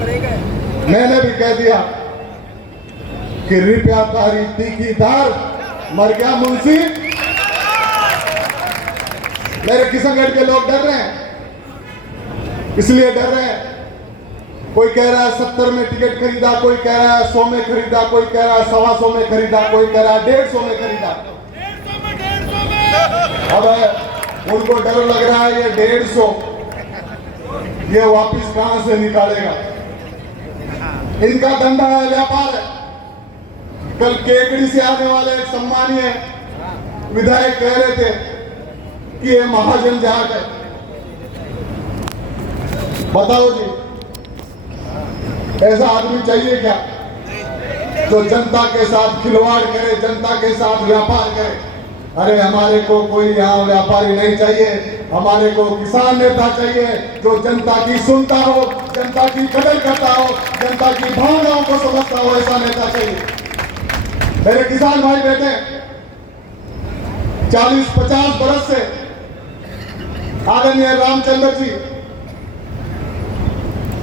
मैंने भी कह दिया कि रुपया तारी तीखी धार, मर गया मुंशी। मेरे किशनगढ़ के लोग डर रहे हैं, इसलिए डर रहे हैं। कोई कह रहा है 70 में टिकट खरीदा, कोई कह रहा है 100 में खरीदा, कोई कह रहा है 125 में खरीदा, कोई कह रहा है 150 में खरीदा। अब उनको डर लग रहा है ये 150 ये वापिस कहां से निकालेगा। इनका धंधा है, व्यापार है। कल केकड़ी से आने वाले एक सम्मानीय विधायक कह रहे थे कि ये महाजन जाट है। बताओ जी, ऐसा आदमी चाहिए क्या जो जनता के साथ खिलवाड़ करे, जनता के साथ व्यापार करे? अरे हमारे को कोई यहाँ व्यापारी नहीं चाहिए, हमारे को किसान नेता चाहिए जो जनता की सुनता हो, जनता की कदर करता हो, जनता की भावनाओं को समझता हो, ऐसा नेता चाहिए। मेरे किसान भाई बेटे 40-50 बरस से आदरणीय रामचंद्र जी,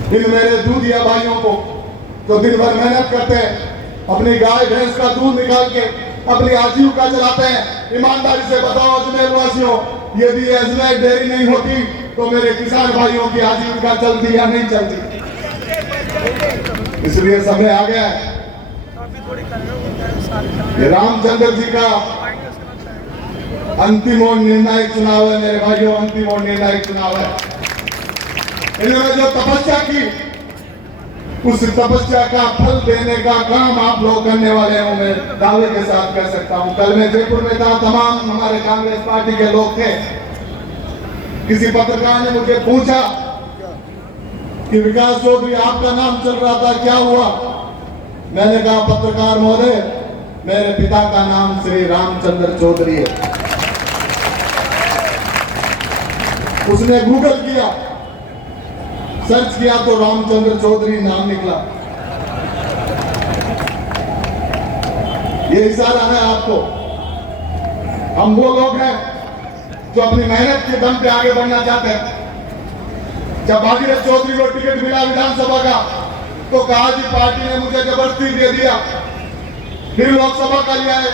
इन मेरे दूधिया भाइयों को जो दिन भर मेहनत करते हैं, अपनी गाय भैंस का दूध निकाल के अपनी आजीविका चलाते हैं। ईमानदारी से बताओ अजमेर वासियों, यदि अजमेर डेयरी नहीं होती तो मेरे किसान भाइयों की आजीविका चलती या नहीं चलती? इसलिए समय आ गया है, रामचंद्र जी का अंतिम और निर्णायक चुनाव है। मेरे भाइयों, अंतिम और निर्णायक चुनाव है। इन्होंने जो तपस्या की, उस तपस्या का फल देने का काम आप लोग करने वाले हैं, मैं दावे के साथ कह सकता हूं। कल मैं जयपुर में था, तमाम हमारे कांग्रेस पार्टी के लोग थे। किसी पत्रकार ने मुझे पूछा कि विकास चौधरी आपका नाम चल रहा था, क्या हुआ? मैंने कहा पत्रकार महोदय, मेरे पिता का नाम श्री रामचंद्र चौधरी है। उसने गूगल किया, सर्च किया तो रामचंद्र चौधरी नाम निकला। ये इशारा है आपको। हम वो लोग हैं जो अपनी मेहनत के दम पे आगे बढ़ना चाहते हैं। जब भागीरथ चौधरी को टिकट मिला विधानसभा का तो कहा जी पार्टी ने मुझे जबरदस्ती दे दिया। फिर लोकसभा का लिया है,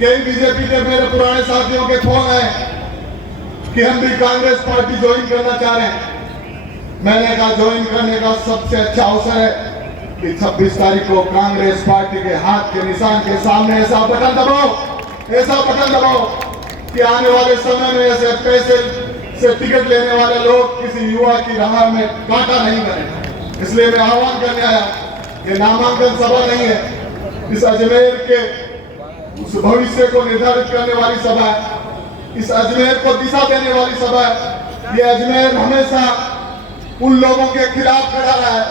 कई बीजेपी के मेरे पुराने साथियों के फोन आए कि हम भी कांग्रेस पार्टी ज्वाइन करना चाह रहे हैं। मैंने कहा ज्वाइन करने का सबसे अच्छा अवसर है कि 26 तारीख को कांग्रेस पार्टी के हाथ के निशान के सामने ऐसा बटन दबाओ, ऐसा बटन दबाओ कि आने वाले समय में ऐसे पैसे से टिकट लेने वाले लोग किसी युवा की राह में कांटा नहीं करें। इसलिए मैं आह्वान करने आया, ये नामांकन सभा नहीं है, इस अजमेर के उस भविष्य को निर्धारित करने वाली सभा है, इस अजमेर को दिशा देने वाली सभा है। ये अजमेर हमेशा उन लोगों के खिलाफ खड़ा रहा है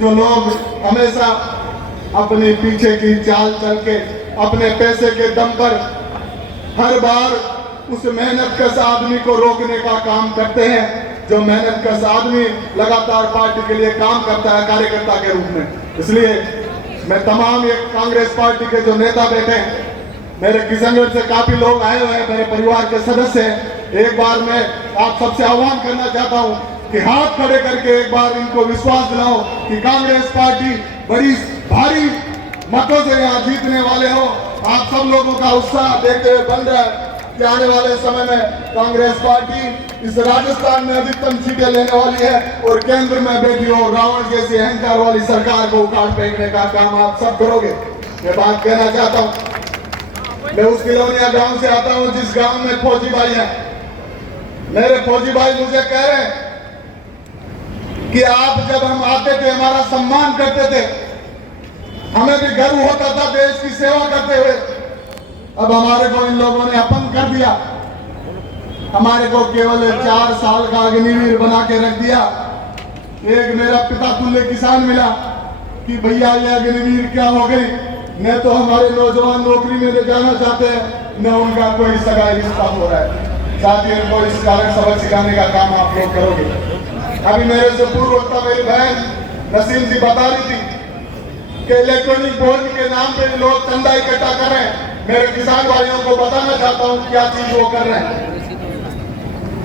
जो लोग हमेशा अपने पीछे की चाल चल के अपने पैसे के दम पर हर बार उस मेहनतकश आदमी को रोकने का काम करते हैं, जो मेहनतकश आदमी लगातार पार्टी के लिए काम करता है कार्यकर्ता के रूप में। इसलिए मैं तमाम ये कांग्रेस पार्टी के जो नेता बैठे हैं, मेरे किशनगढ़ से काफी लोग आए हुए हैं, मेरे परिवार के सदस्य हैं, एक बार मैं आप सबसे आह्वान करना चाहता हूं कि हाथ खड़े करके एक बार इनको विश्वास दिलाओ कि कांग्रेस पार्टी बड़ी भारी मतों से यहाँ जीतने वाले हो। आप सब लोगों का उत्साह देखते हुए बन रहा है कि आने वाले समय में कांग्रेस पार्टी इस राजस्थान में अधिकतम सीटें लेने वाली है और केंद्र में बैठी हो रावण जैसी अहंकार वाली सरकार को उखाड़ फेंकने का काम आप सब करोगे। मैं बात कहना चाहता हूँ, मैं उस किलोनिया गांव से आता हूँ जिस गांव में फौजी भाई है। मेरे फौजी भाई मुझे कह रहे हैं कि आप जब हम आते थे हमारा सम्मान करते थे, हमें भी गर्व होता था देश की सेवा करते हुए। अब हमारे को इन लोगों ने अपंग कर दिया, हमारे को केवल 4 साल का अग्निवीर बना के रख दिया। एक मेरा पिता तुल्य किसान मिला कि भैया ये अग्निवीर क्या हो गई, न तो हमारे नौजवान नौकरी में ले जाना चाहते हैं, न उनका कोई सगाई रिश्ता हो रहा है। साथ ही उनको इस कारण सबक सिखाने का काम आप लोग करोगे। अभी मेरे से पूर्व वक्ता मेरी बहन नसीम जी बता रही थी कि इलेक्ट्रॉनिक बोर्ड के नाम पे लोग चंदा इकट्ठा कर रहे हैं। मेरे किसान भाइयों को बताना चाहता हूँ क्या चीज वो कर रहे हैं।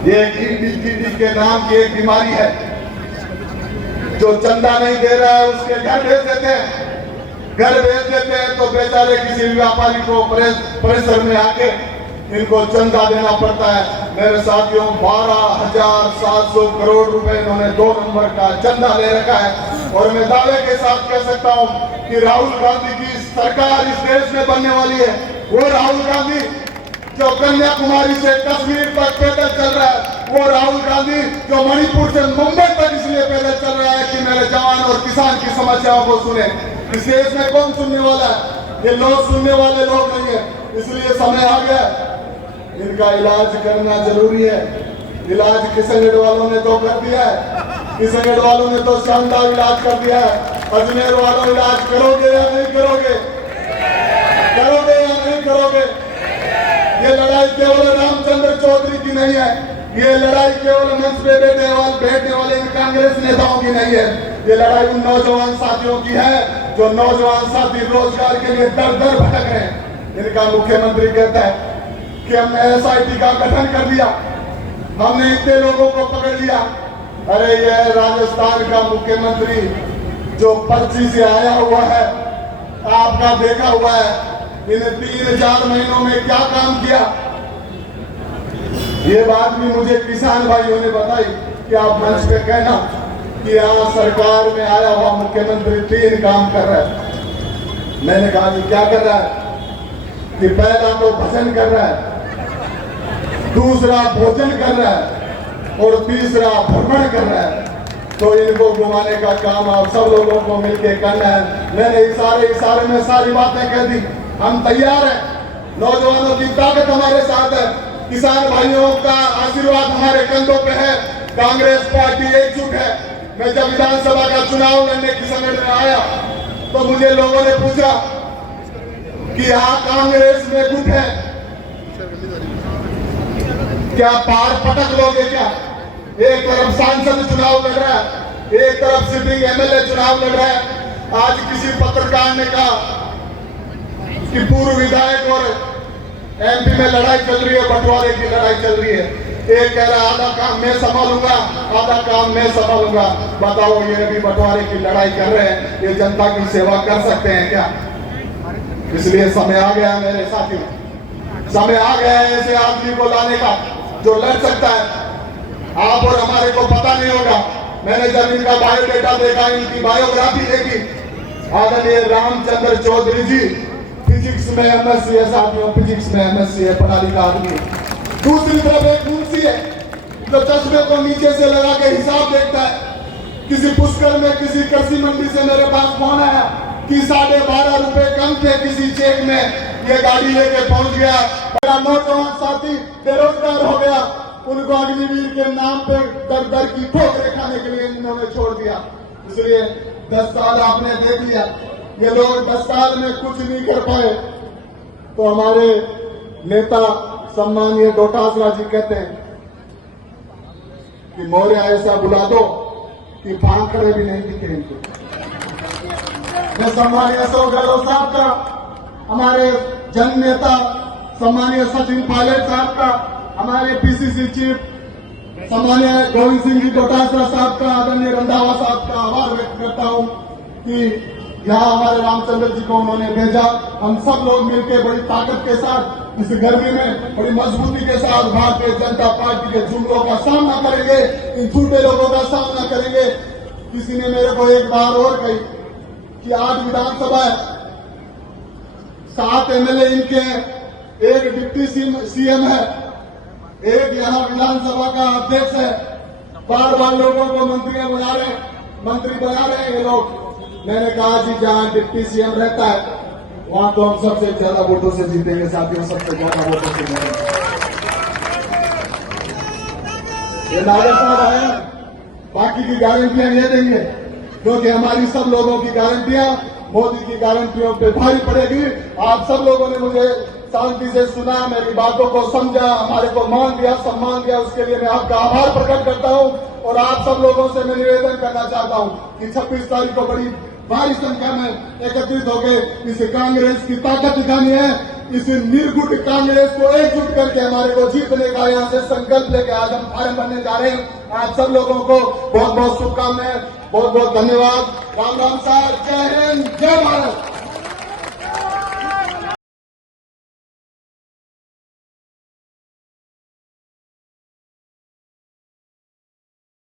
ये EDD के नाम की एक बीमारी है जो जो चंदा नहीं दे रहा है उसके घर भेज देते हैं। घर भेज देते हैं तो बेचारे किसी व्यापारी को परिसर में आके इनको चंदा देना पड़ता है। मेरे साथियों 12,700 करोड़ रुपए इन्होंने 2 नंबर का चंदा ले रखा है। और मैं दावे के साथ कह सकता हूं कि राहुल गांधी की सरकार इस देश में बनने वाली है। वो राहुल गांधी जो कन्याकुमारी से कश्मीर तक पैदल चल रहा है, वो राहुल गांधी जो मणिपुर से मुंबई तक इसलिए पैदल चल रहा है कि मेरे जवान और किसान की समस्याओं को सुने। इस देश में कौन सुनने वाला है? ये लोग सुनने वाले लोग नहीं है। इसलिए समय आ गया, इनका इलाज करना जरूरी है। इलाज किशनगढ़ वालों ने तो कर दिया है, किशनगढ़ वालों ने तो शानदार इलाज कर दिया है। अजमेर वालों इलाज करोगे या नहीं करोगे? करोगे या नहीं करोगे? ये लड़ाई केवल रामचंद्र चौधरी की नहीं है, ये लड़ाई केवल मंच पे बैठने वाले इन कांग्रेस नेताओं की नहीं है। ये लड़ाई उन नौजवान साथियों की है जो नौजवान साथी रोजगार के लिए दर दर भटक रहे हैं। इनका मुख्यमंत्री कहता है कि हमने SIT का गठन कर दिया, हमने इतने लोगों को पकड़ लिया। अरे ये राजस्थान का मुख्यमंत्री जो पर्ची से आया हुआ है, आपका देखा हुआ है, इन 3-4 महीनों में क्या काम किया। ये बात भी मुझे किसान भाइयों ने बताई कि आप मंच पे कहना कि यहाँ सरकार में आया हुआ मुख्यमंत्री 3 काम कर रहा है। मैंने कहा कि क्या कर रहा है? कि पहला तो भजन कर रहा है, दूसरा भोजन कर रहा है और तीसरा भ्रमण कर रहा है। तो इनको घुमाने का काम आप सब लोगों को मिलकर करना है। मैंने इशारे में सारी बातें कह दी। हम तैयार हैं, नौजवानों की ताकत हमारे साथ है, किसान भाइयों का आशीर्वाद हमारे कंधों पे है, कांग्रेस पार्टी एकजुट है। मैं जब विधानसभा का चुनाव लड़ने किशनगढ़ में आया तो मुझे लोगों ने पूछा कि यहाँ कांग्रेस में गुट है, क्या पार पटक लोगे क्या? एक तरफ सांसद चुनाव लड़ रहा है, एक तरफ सिटिंग MLA चुनाव लड़ रहा है। आज किसी पत्रकार ने कहा कि पूर्व विधायक और MP में लड़ाई चल रही है, बंटवारे की लड़ाई चल रही है। एक कह रहा आधा काम मैं संभालूंगा, आधा काम मैं संभालूंगा। बताओ, ये भी बंटवारे की लड़ाई कर रहे हैं, ये जनता की सेवा कर सकते हैं क्या? इसलिए समय आ गया है मेरे साथियों, समय आ गया है ऐसे आदमी को लाने का जो लड़ सकता है। आप और हमारे को पता नहीं होगा, मैंने जब इनका बायोडेटा देखा, इनकी बायोग्राफी देखी, आदरणीय रामचंद्र चौधरी जी फिजिक्स में MSc है साथियों, फिजिक्स में MSc है, पढ़ा लिखा आदमी। दूसरी तरफ एक मुंशी है जो चश्मे को नीचे से लगा के हिसाब देखता है। किसी पुष्कर में किसी कृषि मंडी से मेरे पास फोन आया कि 12.5 रुपए कम थे किसी चेक में, ये गाड़ी लेके पहुंच गया। मेरा नौजवान साथी बेरोजगार हो गया, उनको अग्निवीर के नाम पे दर दर की ठोकरें खाने के लिए इन्होंने छोड़ दिया। इसलिए 10 साल आपने देख लिया, ये लोग 10 साल में कुछ नहीं कर पाए। तो हमारे नेता सम्मानीय डोटासरा जी कहते हैं कि मौर्य ऐसा बुला दो कि फांकड़े भी नहीं दिखे इनको। मैं सम्मानीय अशोक गहलोत साहब का, हमारे जन नेता सम्मानीय सचिन पायलट साहब का, हमारे PCC चीफ सम्मानीय गोविंद सिंह जी डोटासरा साहब का, आदरणीय रंधावा साहब का आभार व्यक्त करता हूं कि यहाँ हमारे रामचंद्र जी को उन्होंने भेजा। हम सब लोग मिलकर बड़ी ताकत के साथ इस गर्मी में बड़ी मजबूती के साथ भारतीय जनता पार्टी के जुमलों का सामना करेंगे, इन झूठे लोगों का सामना करेंगे। किसी ने मेरे को एक बार और कही कि 8 विधानसभा है, 7 MLA इनके हैं, एक डिप्टी CM है, एक यहाँ विधानसभा का अध्यक्ष है। बार बार लोगों को मंत्री बना रहे हैं ये लोग। मैंने कहा जी जहां डिप्टी CM रहता है वहां तो हम सबसे ज्यादा वोटों से जीतेंगे साथियों, सबसे ज्यादा वोटों से जीतेंगे। ये नागर साहब आए, बाकी की गारंटियां ये देंगे क्योंकि हमारी सब लोगों की गारंटियां मोदी की गारंटियों पे भारी पड़ेगी। आप सब लोगों ने मुझे शांति से सुना, मेरी बातों को समझा, हमारे को मान दिया, सम्मान दिया, उसके लिए मैं आपका आभार प्रकट करता हूं। और आप सब लोगों से मैं निवेदन करना चाहता हूं कि 26 तारीख को बड़ी भारी संख्या में एकत्रित होकर इस कांग्रेस की ताकत दिखानी है। इस निर्गुट कांग्रेस को एकजुट करके हमारे को जीतने का यहाँ से संकल्प लेके आज हम फार्म भरने जा रहे हैं। आप सब लोगों को बहुत बहुत शुभकामनाएं, बहुत बहुत धन्यवाद। राम राम साहब, जय हिंद, जय भारत।